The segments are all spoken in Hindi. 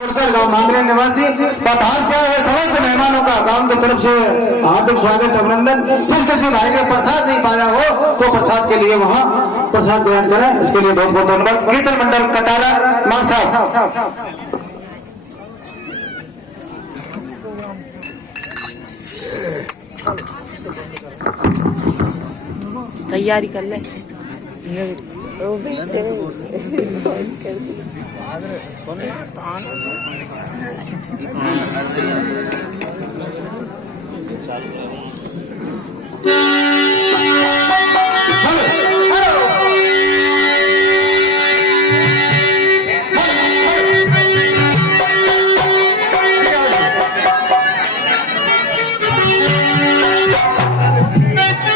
गांव मांगरे निवासी पठार से आए समस्त मेहमानों का गांव की तरफ से हार्दिक स्वागत अभिनंदन। जिस किसी भाई ने प्रसाद नहीं पाया हो तो प्रसाद के लिए वहां प्रसाद ग्रहण करें, इसके लिए बहुत बहुत धन्यवाद। कीर्तन मंडल कटारा मानसा तैयारी कर ले।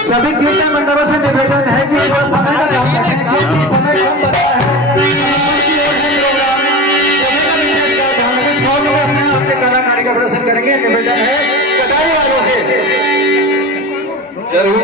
सभी कीर्तन मंडलों से निवेदन है कि वो समय का ध्यान रखें, क्योंकि समय कम बचा है। विशेष का ध्यान रखें। 100 लोग अपने कलाकारी का प्रदर्शन करेंगे। निवेदन है कटाई वालों से जरूर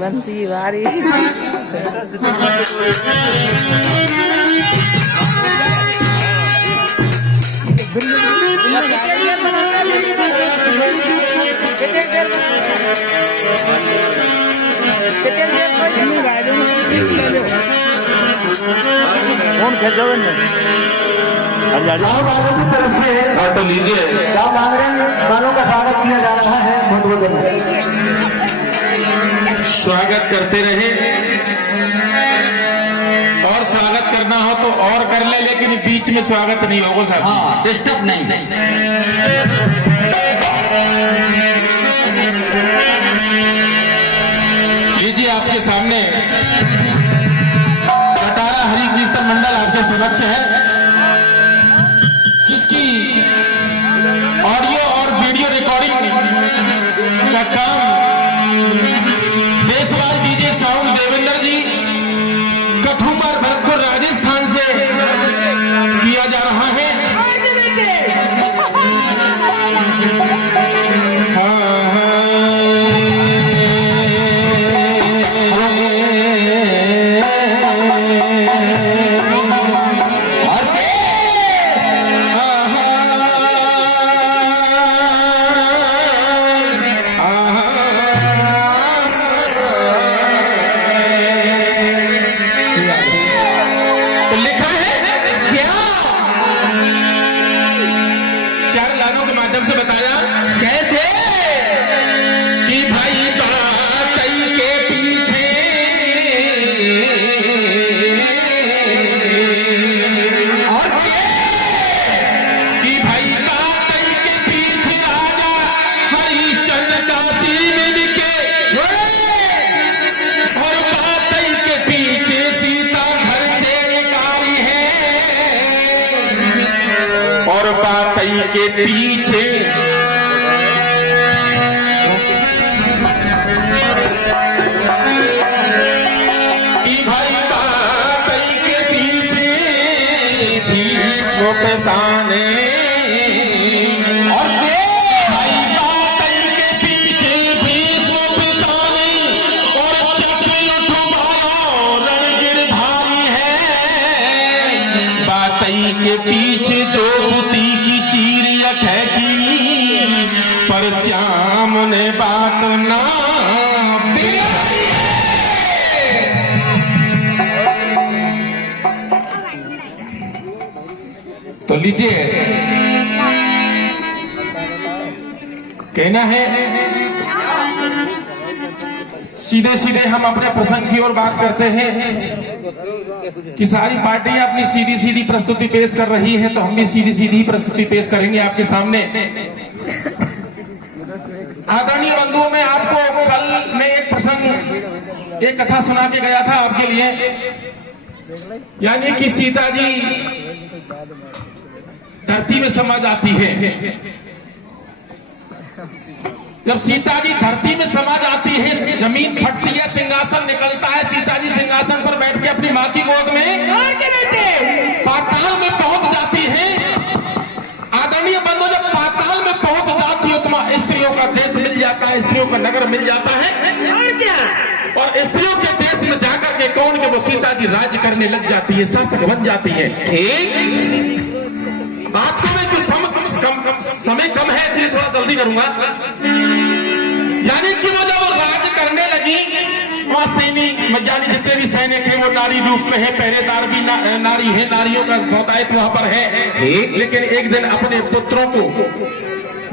बंसी वारी कौन खेचो की तरफ से तो लीजिए। गाँव मांगरे वालों का स्वागत किया जा रहा है। बहुत बहुत धन्यवाद। स्वागत करते रहे और स्वागत करना हो तो और कर ले, लेकिन बीच में स्वागत नहीं होगा साहब। हाँ, डिस्टर्ब नहीं। लीजिए आपके सामने कटारा हरि कीर्तन मंडल आपके समक्ष है, जिसकी ऑडियो और वीडियो रिकॉर्डिंग का काम देशवाल डीजे साउंड देवेंद्र जी कठुमर भरतपुर राजस्थान से किया जा रहा है। चार लानों के माध्यम से बताया कैसे कि भाई बातई के पीछे कि भाई बातई के पीछे राजा हरिश्चंद्र काशी में बिके, और बातई के पीछे सीता घर से निकाली है, और बातई के पीछे कि भाई बातई के पीछे भीष्म पिता ने लीजिए, कहना है सीधे सीधे हम अपने प्रसंग की ओर बात करते हैं कि सारी पार्टियां अपनी सीधी सीधी प्रस्तुति पेश कर रही है, तो हम भी सीधी सीधी प्रस्तुति पेश करेंगे आपके सामने। आदरणीय बंधुओं, मैं आपको कल में एक प्रसंग, एक कथा सुना के गया था आपके लिए, यानी कि सीता जी धरती में समा जाती है। जब सीता जी धरती में समा जाती है, जमीन फटती है, सिंहासन निकलता है, सीता जी सिंहासन पर बैठ के अपनी माँ की गोद में पाताल में पहुंच जाती है। आदरणीय बंधु, जब पाताल में पहुंच जाती है तो स्त्रियों का देश मिल जाता है, स्त्रियों का नगर मिल जाता है, और क्या, और स्त्रियों के देश में जाकर के कौन के वो सीता जी राज्य करने लग जाती है, शासक बन जाती है। ठीक बात को मैं जो समय कम है इसलिए थोड़ा जल्दी करूंगा। यानी कि वो जब राज करने लगी, वहां सैनिक यानी जितने भी सैनिक हैं वो नारी रूप में है, पहरेदार भी नारी है, नारियों का बहुतायत वहां पर है। लेकिन एक दिन अपने पुत्रों को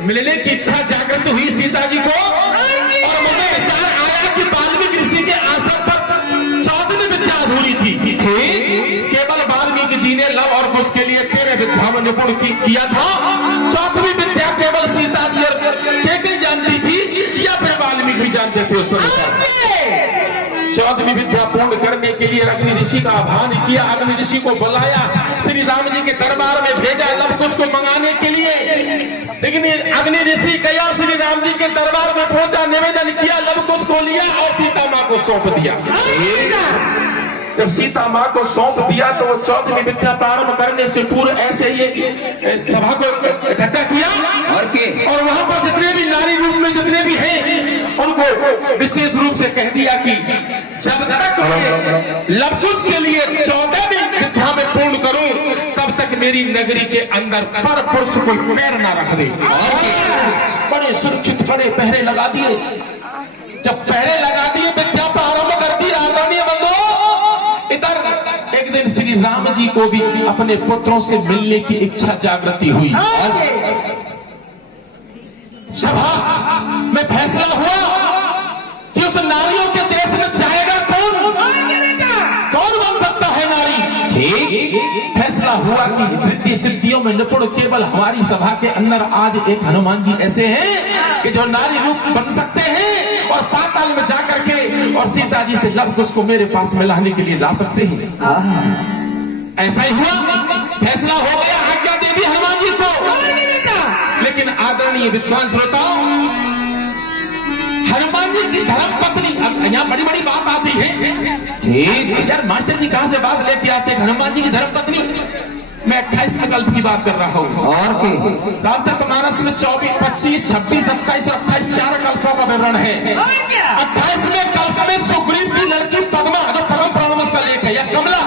मिलने की इच्छा जागृत हुई सीता जी को, और मुझे विचार आया कि वाल्मीकि ऋषि के आश्रम पर 14वीं विद्या अधूरी थी। केवल वाल्मीकि जी ने लव और कुश के लिए 13 विद्या में निपुण किया था। 4वीं विद्या केवल सीता जी और केकई जानती थी, या फिर वाल्मीकि भी जानते थे उस समय। 14वीं विद्या पूर्ण करने के लिए अग्नि ऋषि का आह्वान किया, अग्नि ऋषि को बुलाया, श्री राम जी के दरबार में भेजा लव कुश को मंगाने के लिए। लेकिन अग्नि ऋषि गया, श्री राम जी के दरबार में पहुंचा, निवेदन किया, लव कुश को लिया और सीता माँ को सौंप दिया। जब सीता माँ को सौंप दिया तो वो 14वीं विद्या प्रारंभ करने से पूर्व ऐसे ही सभा को इकट्ठा किया, और वहां पर जितने भी नारी रूप में जितने भी हैं उनको विशेष रूप से कह दिया कि जब तक मैं लव कुश के लिए 14वीं विद्या में पूर्ण करूं, तब तक मेरी नगरी के अंदर पर पुरुष कोई पैर ना रख दे। बड़े सुरक्षित बड़े पहरे लगा दिए। जब पहरे लगा दिए, विद्या प्रारंभ कर दी। आदरणीय बंधु, इधर एक दिन श्री राम जी को भी अपने पुत्रों से मिलने की इच्छा जागृति हुई। सभा में फैसला हुआ कि उस नारियों के देश में जाएगा कौन, कौन बन सकता है नारी। ठीक फैसला हुआ कि रिद्धि सिद्धियों में निपुण केवल हमारी सभा के अंदर आज एक हनुमान जी ऐसे हैं कि जो नारी रूप बन सकते हैं और पाताल में जाकर के और सीता जी से लव कुश को मेरे पास में लाने के लिए ला सकते हैं। ऐसा ही हुआ, फैसला हो गया, आज्ञा दे दी हनुमान जी को। लेकिन आदरणीय विद्वान श्रोताओं, हनुमान जी की धर्म पत्नी, अब यहाँ बड़ी बड़ी बात आती है। ठीक यार, मास्टर जी कहाँ से बात लेके आते हैं? हनुमान जी की धर्म पत्नी, मैं 28वें कल्प की बात कर रहा हूँ। और रामचरितमानस में 24, 25, 26, 27 और 28 4 कल्पों का विवरण है। 28वें कल्प में सुग्रीव की लड़की पद्मा, जो परम पुराण उसका लेख है, या कमला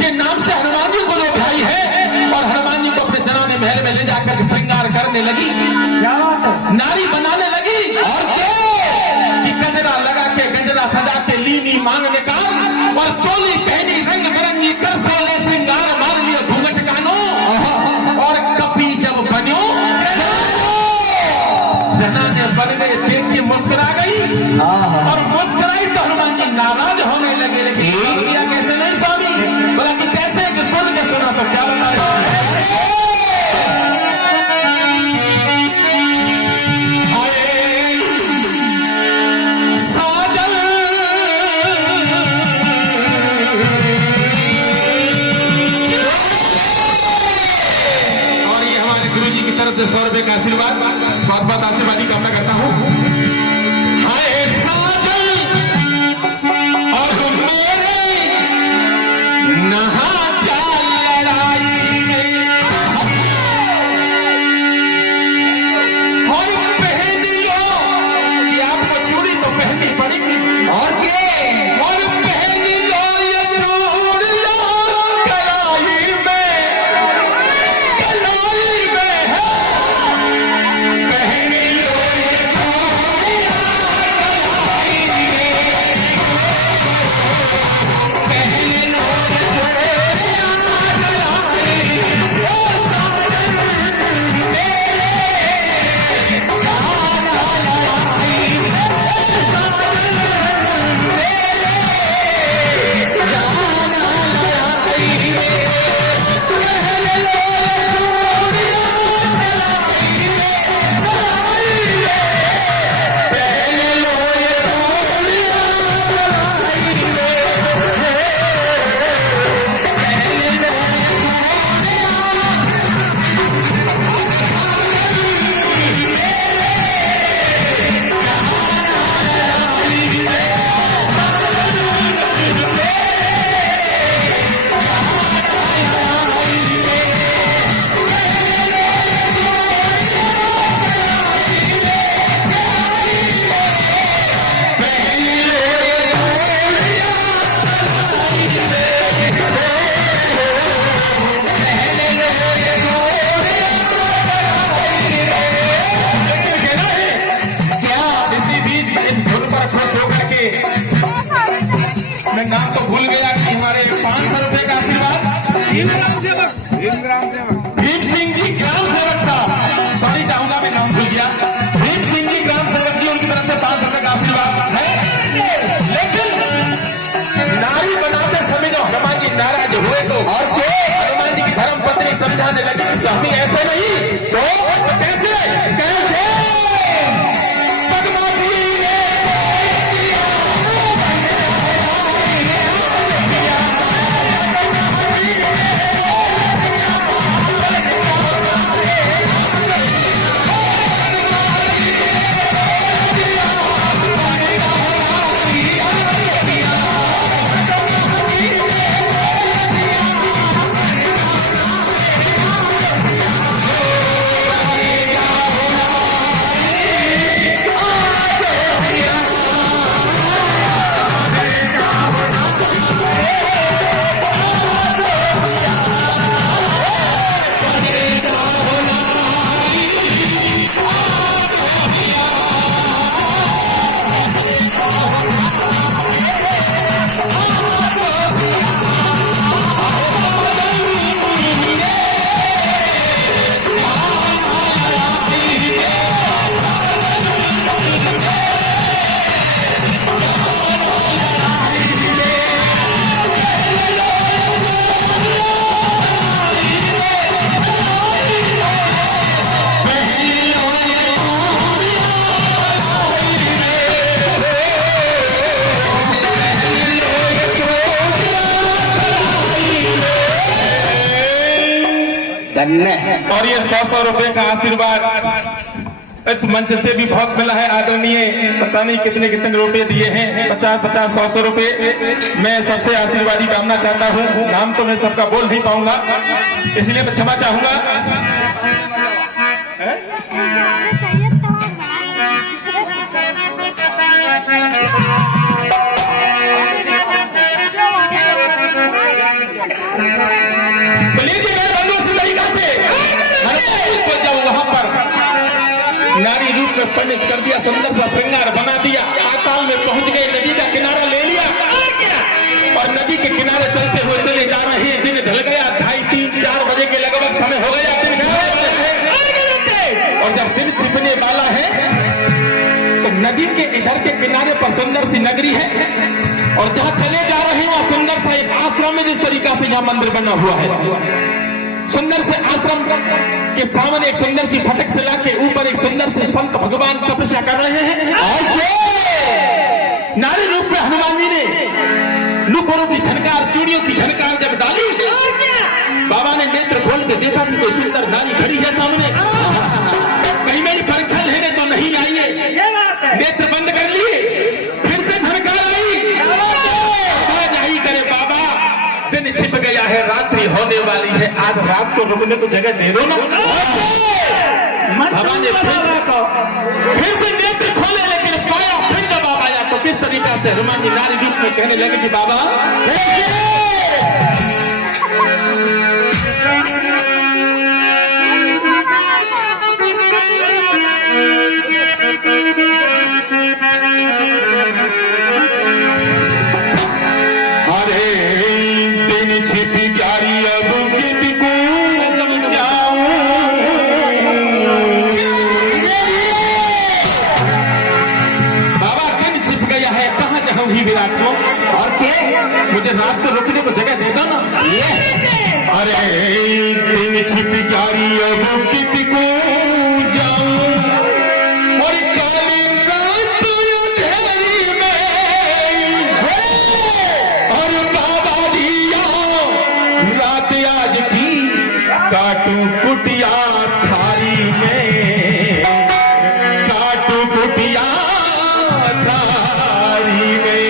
के नाम से हनुमान जी को जो भाई है, और हनुमान जी को अपने जनाने महल में ले जाकर के श्रृंगार करने लगी, नारी बनाने लगी। और कि गजरा लगा के, गजरा सजा के, लीनी मांग निकाल और चोली पहनी, रंग बिरंगी कर सोले श्रृंगार मार लिए घूंघट कानो, और कपी जब बन्यो जनाने बन गए, देख के मुस्कुरा गई, और मुस्कुराई तो हनुमान जी नाराज होने लगे। लेकिन किया कैसे नहीं स्वामी? बोला कि कैसे, कि सुन के सुना तो क्या बता रहे। तरफ से 100 रुपए का आशीर्वाद, बहुत बहुत आशीर्वाद की कामना करता हूँ। हाय साजन और मेरे नहा चाल लड़ाई में, और पहन लो कि आपको चूड़ी तो पहननी पड़ेगी, और क्या, और पहन लो ये चूड़ियां कलाई में, कलाई में है, पहन लो ये चूड़ियां गन्ने और ये 100-100 रुपए का आशीर्वाद इस मंच से भी बहुत मिला है। आदरणीय पता नहीं कितने कितने रुपए दिए हैं, 50-50, 100-100 रुपए। मैं सबसे आशीर्वादी कामना चाहता हूँ। नाम तो मैं सबका बोल नहीं पाऊंगा, इसलिए मैं क्षमा चाहूंगा। लीजिए मेरे बंधु इस तरीका से जब वहां पर नारी रूप में पंडित कर दिया, सुंदर सा श्रृंगार बना दिया, पाताल में पहुंच गए, नदी का किनारा ले लिया और नदी के किनारे चलते हुए चले जा रहे हैं। दिन ढल गया, 2:30, 3, 4 बजे के लगभग समय हो गया। दिन छिपने वाला है और जब दिन छिपने वाला है तो नदी के इधर के किनारे पर सुंदर सी नगरी है और जहां चले जा रहे हैं वहां सुंदर सा एक आश्रम है। जिस तरीका से यहाँ मंदिर बना हुआ है, सुंदर से आश्रम के सामने एक सुंदर सी फटक शिला के ऊपर एक सुंदर से संत भगवान तपस्या कर रहे हैं। नारी रूप में हनुमान जी ने नुपुरों की झनकार, चूड़ियों की झनकार जब डाली, बाबा ने नेत्र खोल के देखा कि कोई सुंदर नारी खड़ी है सामने। कहीं मेरी परीक्षा लेने तो नहीं आई है। नेत्र बंद कर लिए, फिर से झनकार आई। आवाज आई करे बाबा दिन छिप गया है, रात्रि होने वाली है, आज रात को रुकने को जगह दे दो ना। बाबा ने फिर से नेत्र खोले, लेकिन पाया फिर जब बाबा आया तो किस तरीका से हनुमान जी नारी रूप में कहने लगे कि बाबा मुझे रात को रुकने को जगह दे दो ना। अरे दिन छिप ग्यारी अब कितको जाऊं और काली रात अंधेरी में और बाबा जी रात आज की काटू कुटिया थारी में, काटू कुटिया थारी में।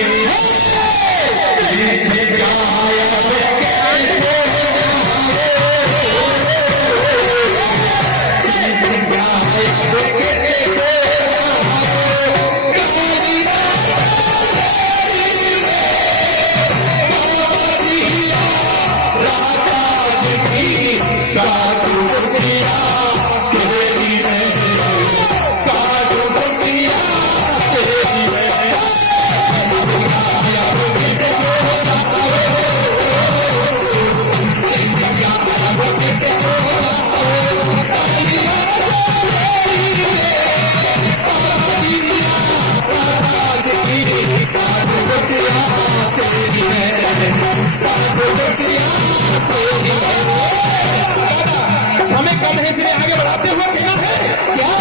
समय कम है इसलिए आगे बढ़ाते हुए कहना है क्या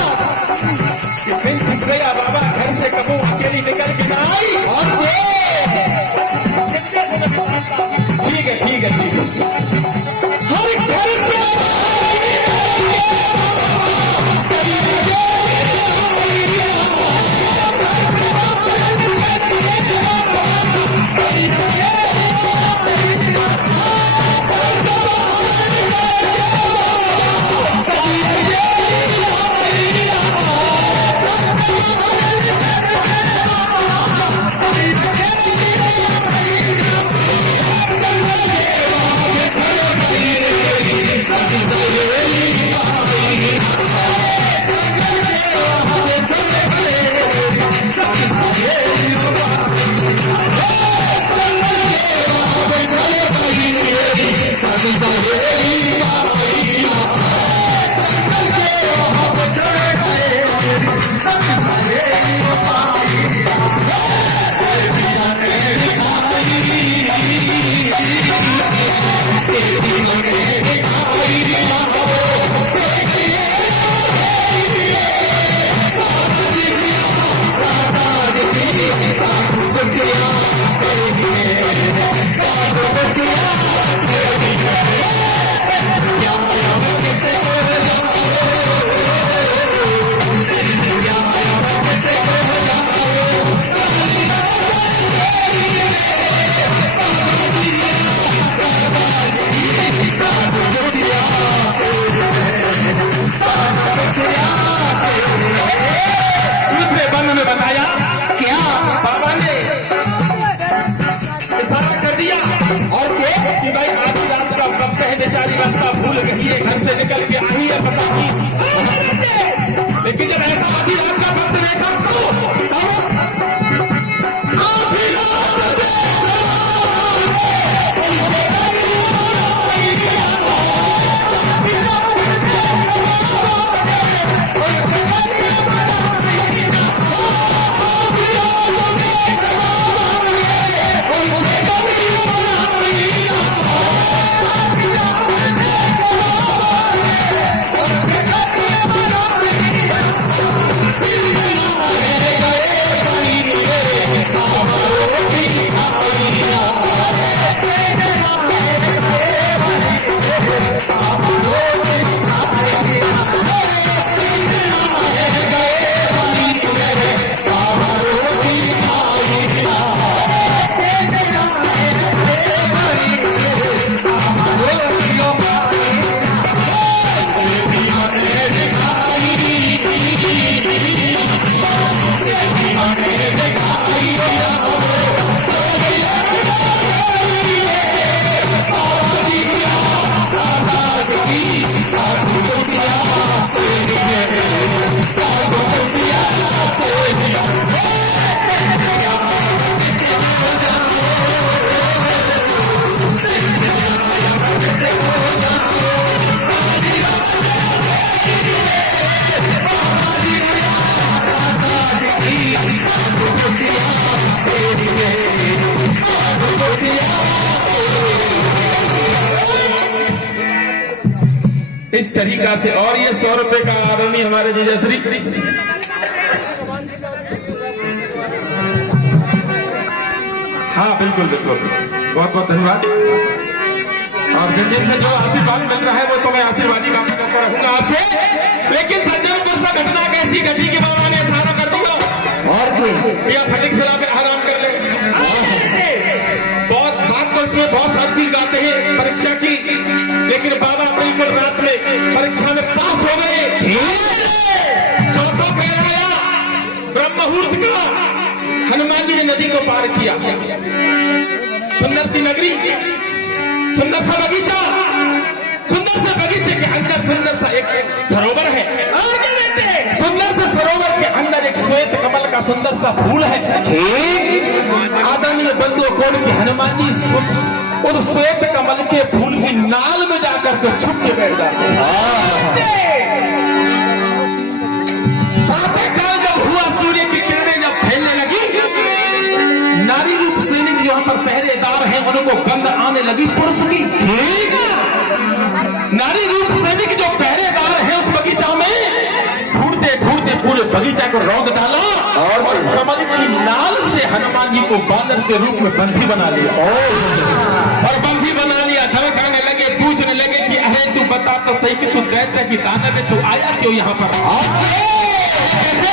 दिन छिप गया, बाबा घर से कबू अकेली निकल के ना आई। ठीक है ठीक है ठीक है। इस तरीका से। और ये 100 रुपए का आदरणीय हमारे जीजाश्री हाँ बिल्कुल बिल्कुल, बहुत बहुत धन्यवाद। और जिन जिन से जो आशीर्वाद मिल रहा है वो तो मैं आशीर्वाद ही कामना करता रहूंगा आपसे। लेकिन सज्जनपुर से घटना कैसी घटी कि बाबा ने इशारा कर दिया और या फटिक सला पे आराम कर ले। बहुत बात तो इसमें बहुत सारी चीज गाते हैं परीक्षा की, लेकिन बाबा बिल्कुल रात में परीक्षा में पास हो गए। चौथा पहर आया ब्रह्म मुहूर्त का, हनुमान जी ने नदी को पार किया। सुंदर सी नगरी, सुंदर सा बगीचा, सुंदर से बगीचे के अंदर सुंदर सा एक सरोवर है। सुंदर से सरोवर के अंदर एक श्वेत कमल का सुंदर सा फूल है। आदरणीय बंधु कौन की हनुमान जी उस श्वेत कमल के फूल की नाल में जाकर के छुप के बैठ जाते हैं। प्रातःकाल जब हुआ, सूर्य की किरणें जब फैलने लगी, नारी रूप सैनिक यहाँ पर पहरेदार हैं उनको गंध आने लगी पुरुष की। नारी रूप सैनिक जो पहरेदार हैं उस बगीचा में ढूंढते ढूंढते पूरे बगीचा को रौंद डाला और कमल की नाल से हनुमान जी को बांदर के रूप में बंधी बना लिया। और बंधी बना लिया, धमकाने लगे, पूछने लगे कि अरे तू बता तो सही कि तू दैत्य की दानव है, तू आया क्यों यहाँ पर? कैसे?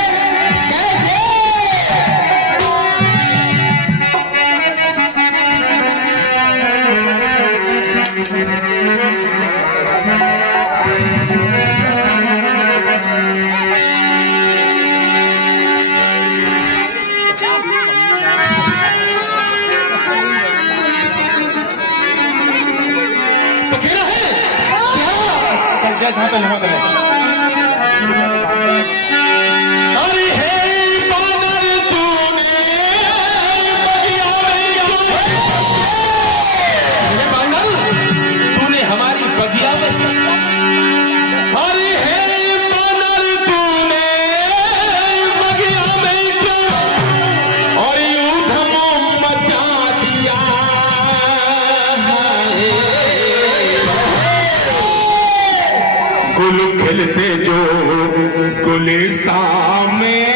अरे हे बादल तूने बगिया में क्यों, बादल तूने हमारी बगिया में, अरे हे बादल तूने बगिया में क्यों और यूं धूम मचा दिया। गुल खिलते जो गुलिस्तान में,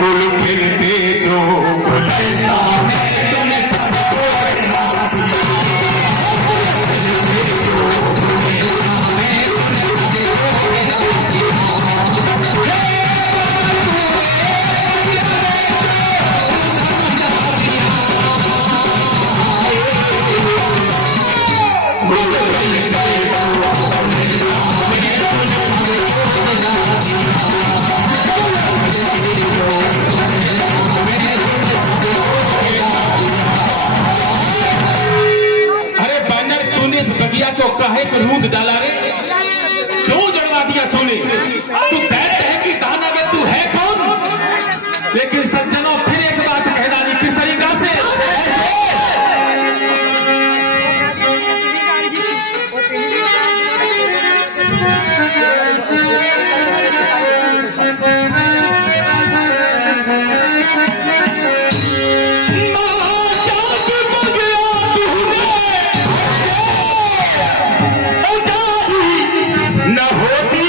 गुल खिलते जो गुलिस्तान में तुमने सबको बगिया को काहे को रूंद डाला रे, क्यों जड़वा दिया तूने? तू दैत्य है कि दानव है, तू है कौन? लेकिन सज्जनों फिर एक बात कह डाली, किस तरीका से? न होती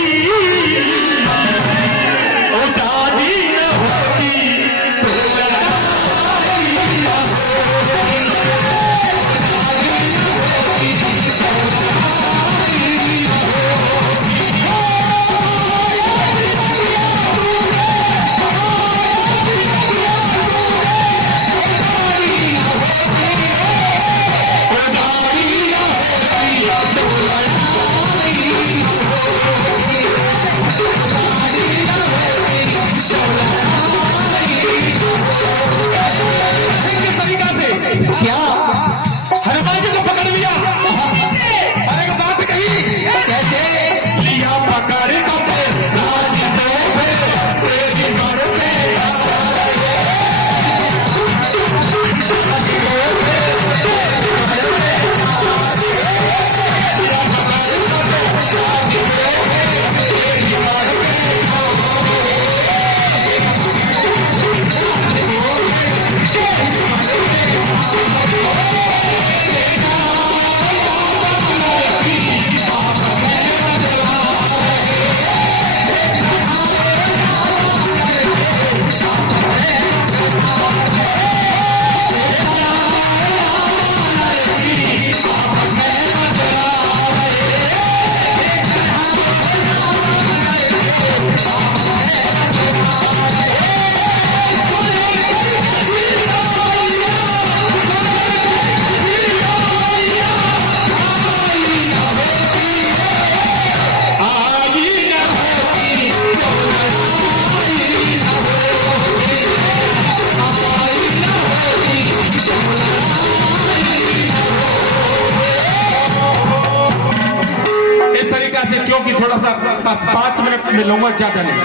क्योंकि थोड़ा सा बस 5 मिनट में लूंगा, ज्यादा नहीं।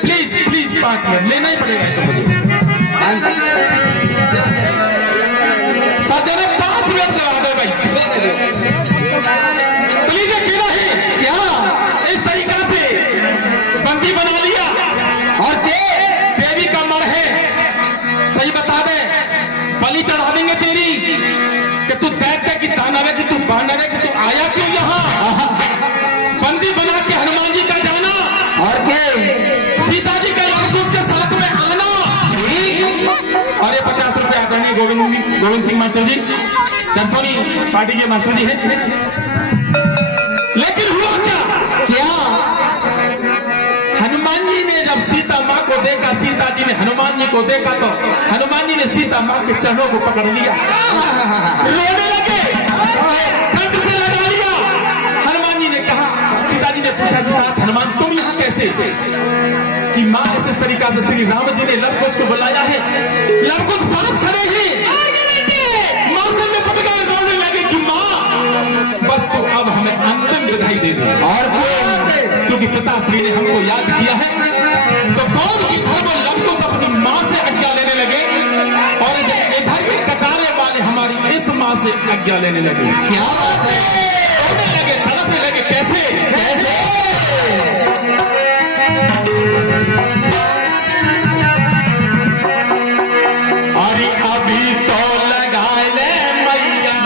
प्लीज प्लीज 5 मिनट लेना ही पड़ेगा तो मुझे। साजन 5 मिनट दबा दो भाई, प्लीज। क्यों नहीं, क्या इस तरीका से बंदी बना लिया और देवी का मर है, सही बता दे, बलि चढ़ा देंगे तेरी कि तू दैत्य की दानव है, कि तू बानर है, कि तू आया क्यों यहाँ? बंदी बना के हनुमान जी का जाना और क्या सीता जी का लड़कुश के साथ में आना। और ये 50 रुपए आदरणीय गोविंद सिंह मास्टर जी, दर्शनी पार्टी के मास्टर जी हैं। लेकिन हुआ क्या? हनुमान जी ने जब सीता माँ को देखा, सीता जी ने हनुमान जी को देखा, तो हनुमान जी ने सीता माँ के चरणों को पकड़ लिया, रोने लगे, कंठ से लगा लिया। हनुमान जी ने कहा, सीता जी ने पूछा कि हनुमान तुम यहाँ कैसे? कि माँ इस तरीका से श्री राम जी ने लवकुश को बुलाया है, लवकुश पास खड़े हैं, माँ से लिपट गए, रोने लगे कि माँ बस तू अब हमें अंतिम विदाई दे दे। और क्योंकि पिताश्री ने हमको याद किया है, तो कौन की धर्म लवकुश अपनी माँ से आज्ञा लेने लगे और इधर के कटारे वाले हमारी इस माँ से आज्ञा लेने लगे। क्या बात है? रोने लगे, तड़पने लगे, कैसे कैसे? अरे अभी तो लगा ले मैया,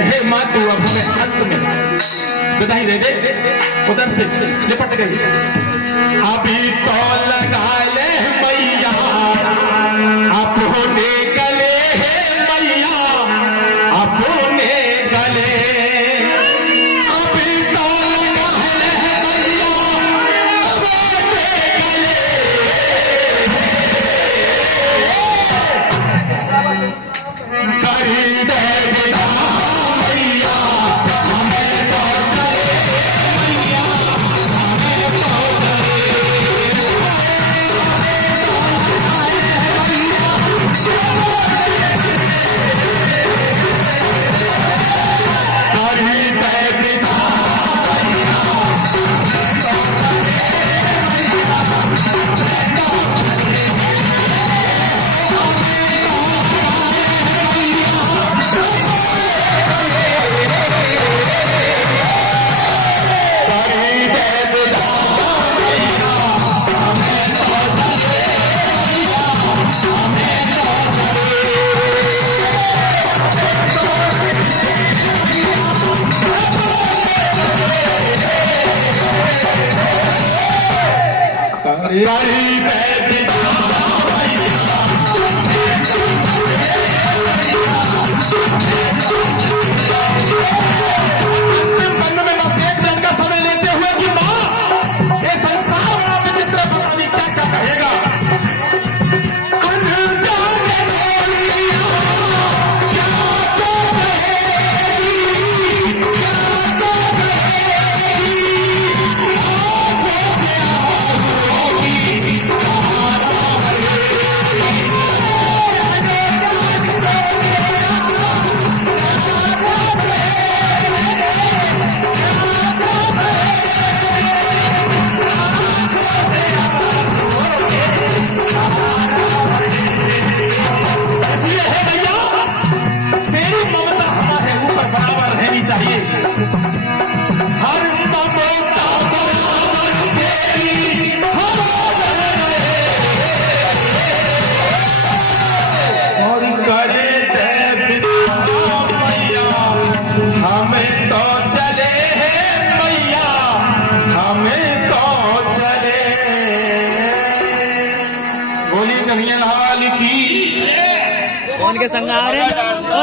हे माँ तू अब हमें अंत में बधाई दे दे। उधर से लिपट गई, अभी तो लगा ले मैया, अपने गले है मैया, अपने गले, अभी तो लगा ले मैया, अपने गले। करी दे विदा मैया, हमें तो चले मैया, हमें तो करी दे विदा करी दे विदा अंतिम बंद में बस एक दिन का समय लेते हुए कि माँ ये संसार बड़ा विचित्र, पता नहीं क्या क्या कहेगा। अनजाने बोलिया, क्या तो कहेगी, क्या तो इसलिए है भैया, तेरी ममता हमारे ऊपर बराबर रहनी चाहिए। हर ममता बराबर तेरी और करे दे विदा मैया, हमें तो चले हैं मैया, हमें तो चले। बोली कन्हैया लाल की। कौन के संग आ रहे हैं?